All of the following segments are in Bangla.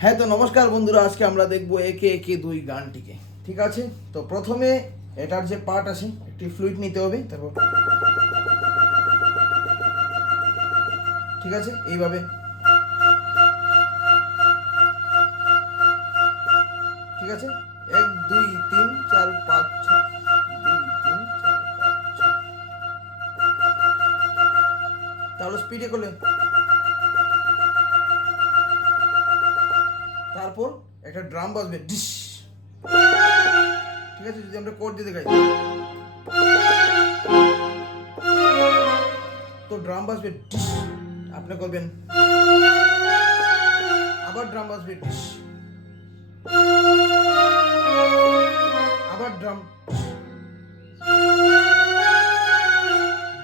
হ্যাঁ, তো নমস্কার বন্ধুরা, আজকে আমরা দেখবো একে একে দুই গানটিকে। ঠিক আছে, তো প্রথমে এটার যে পার্ট আছে একটি ফ্লুইড নিতে হবে, তারপর ঠিক আছে এইভাবে, ঠিক আছে 1 2 3 4 5 6 2 3 4 5 6, তাহলে স্পিডে করলে, তারপর একটা ড্রাম বাজবে ডিশ। ঠিক আছে, যদি আমরা কোড দিয়ে দেখাই তো ড্রাম বাজবে ডিশ, আপনি করবেন, আবার ড্রাম বাজবে ডিশ, আবার ড্রাম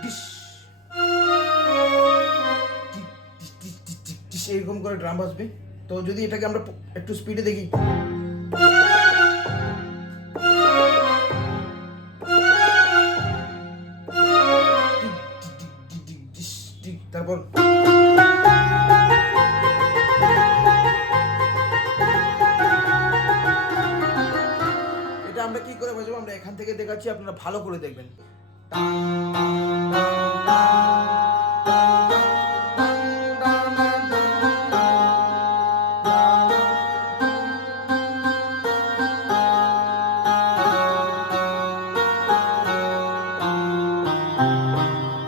ডিশ, এরকম করে ড্রাম বাজবে। তো যদি এটাকে আমরা একটু স্পিডে দেখি, তারপর এটা আমরা কি করে বাজাবো, আমরা এখান থেকে দেখাচ্ছি, আপনারা ভালো করে দেখবেন।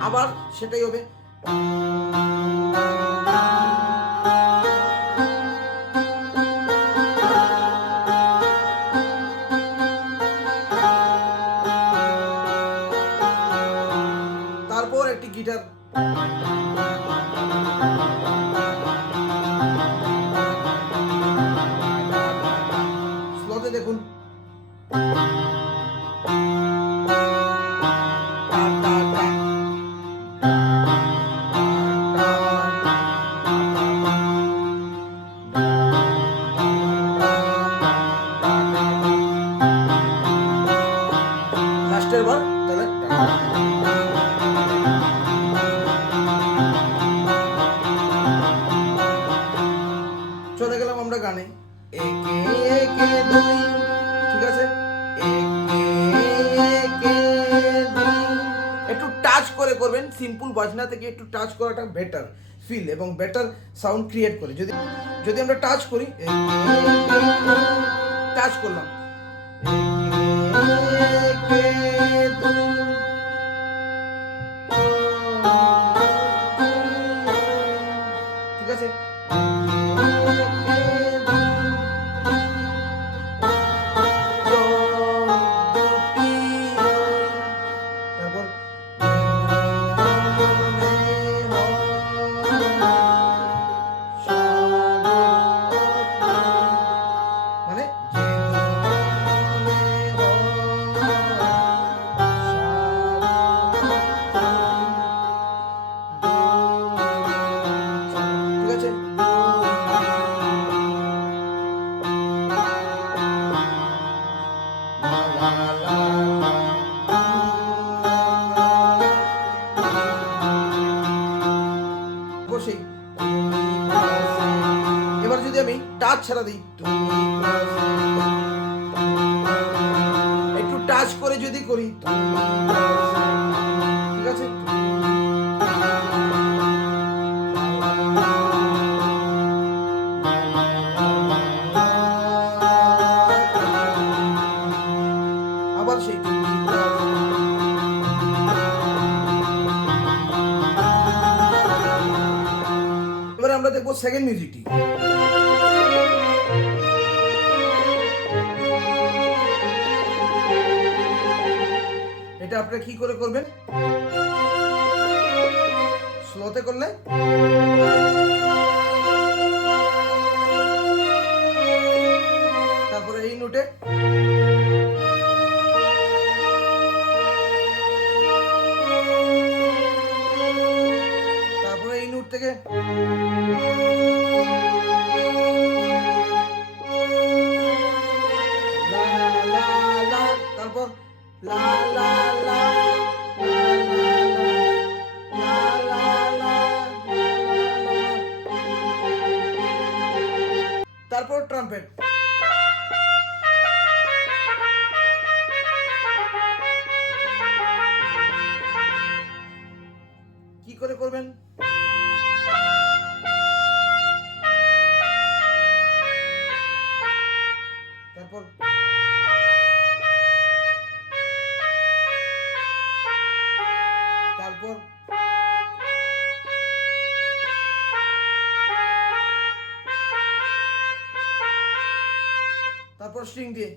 আবার সেটাই হবে, তারপর একটি গিটার, স্লোতে দেখুন, লাস্টের বার তাহলে চলে গেলাম আমরা গানে, একে একে দুই। ঠিক আছে, একে একে দুই, একটু টাচ করে করবেন, সিম্পল বাজনা থেকে একটু টাচ করাটা বেটার ফিল এবং বেটার সাউন্ড ক্রিয়েট করে। যদি যদি আমরা টাচ করি, টাচ করলাম, একে একে দুই, ঠিক আছে, তারপর মানে ঠিক আছে, বসেই এবার যদি আমি টাচ ছাড়া দিই, একটু টাচ করে যদি করি, ঠিক আছে, আবার সেই, এবারে আমরা দেখবো সেকেন্ড মিউজিকটি। এটা আপনারা কি করে করবেন, স্লোতে করলে তারপরে এই নোটে, তারপরে এই নোট থেকে লা লা লা, তারপর লা লা লা, তারপর ট্রাম্পেট। কি করে করবেন? তারপর তারপর তারপর স্ট্রিং দিয়ে,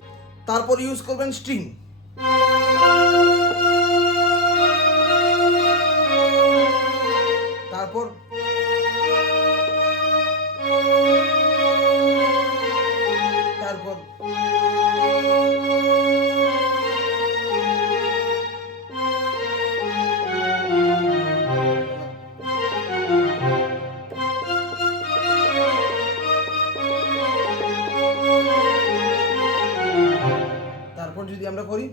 তারপর ইউজ করবেন স্ট্রিং। তারপর তারপর তারপর যদি আমরা করি,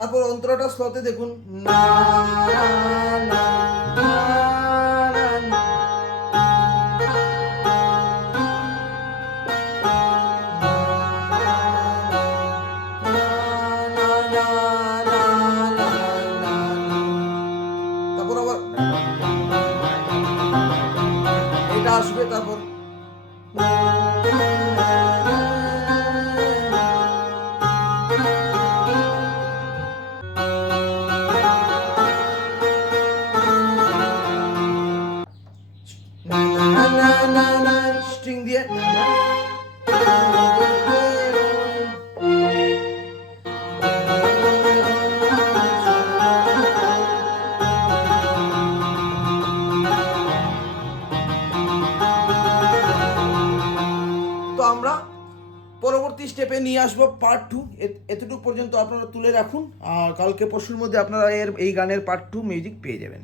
তারপর অন্তরাটা স্লোতে দেখুন, না না না না, তারপর আবার এটা আসবে, তারপর স্ট্রিং দিয়ে আমরা পরবর্তী স্টেপে নিয়ে আসবো পার্ট 2। এতটুকু পর্যন্ত আপনারা তুলে রাখুন, আর কালকে পরশুর মধ্যে আপনারা এই গানের পার্ট 2 মিউজিক পেয়ে যাবেন।